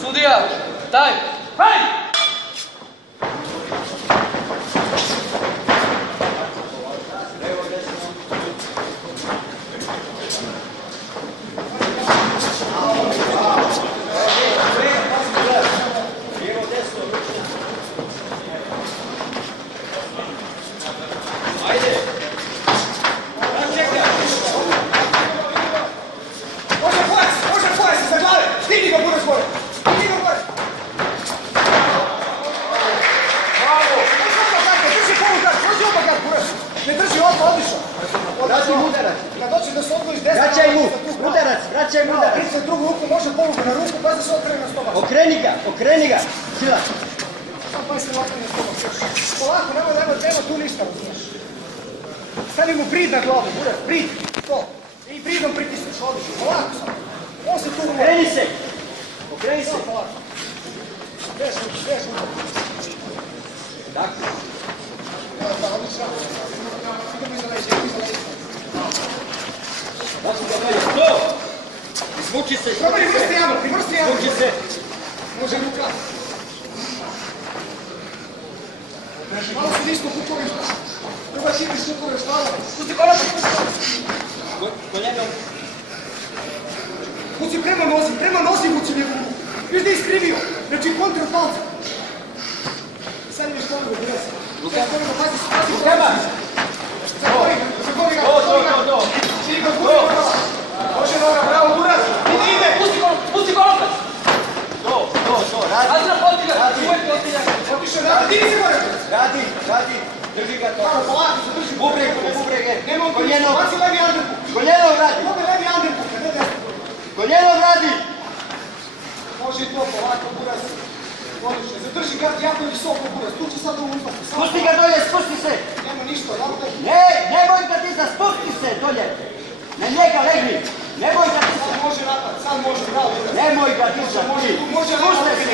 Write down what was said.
Sudija, time! Fight! Ne drži ovdje, odlično. Vraćaj mu udarac. Kad doći da se odvojiš desno... Vraćaj mu udarac, vraćaj mu udarac. Price drugu ruku, može polugu na ruku, pa da se okrene na stomak. Okreni ga. Sila. Samo pa se okrene na stomak. Polako, nema tu ništa, razumiješ. Stavi mu prid na glavu, bude, prid. To. I pridom pritisneš, odlično. Polako sam. On se tu umori. Okreni se. Polako. Veš mu. Tako. Odlično. Izvuči se. Probaj vrsti jamor. Izvuči se. Može ruka. Malo se nisko kukoviš. Treba širiš kukoviš, stvarno. Pusti konac. Koljenom. Puci prema nozi vuci njegovu. Viš da je iskrivio. Znači kontra od palca. Sad ideš koliko gres. Rukama. Zagori ga. To. Širi ga zgori ga. Može Nora, bravo, uraz. Ide. Pusti konopac! To. Radi. Azra, potiga! Otiše, radi. Ti se gore. Radi. Drži ga to. Polako, zadrži. Bubrege. Koljenom. Baci levi underpuk. Koljenom radi. Dobe levi underpuk, ne desno. Koljenom radi. Može i to, polako, uraz. Odlično, zadrži ga jako visoko uraz. Tu će sad ovo upasti. Spusti ga dolje, spusti se. Nema ništa, dobro da... Nemoj ga ti da spusti se dolje. Na njega legni. Nemoj ga ti Sad može napad, sad može, bravo. Nemoj ga ti da Može, spusti se.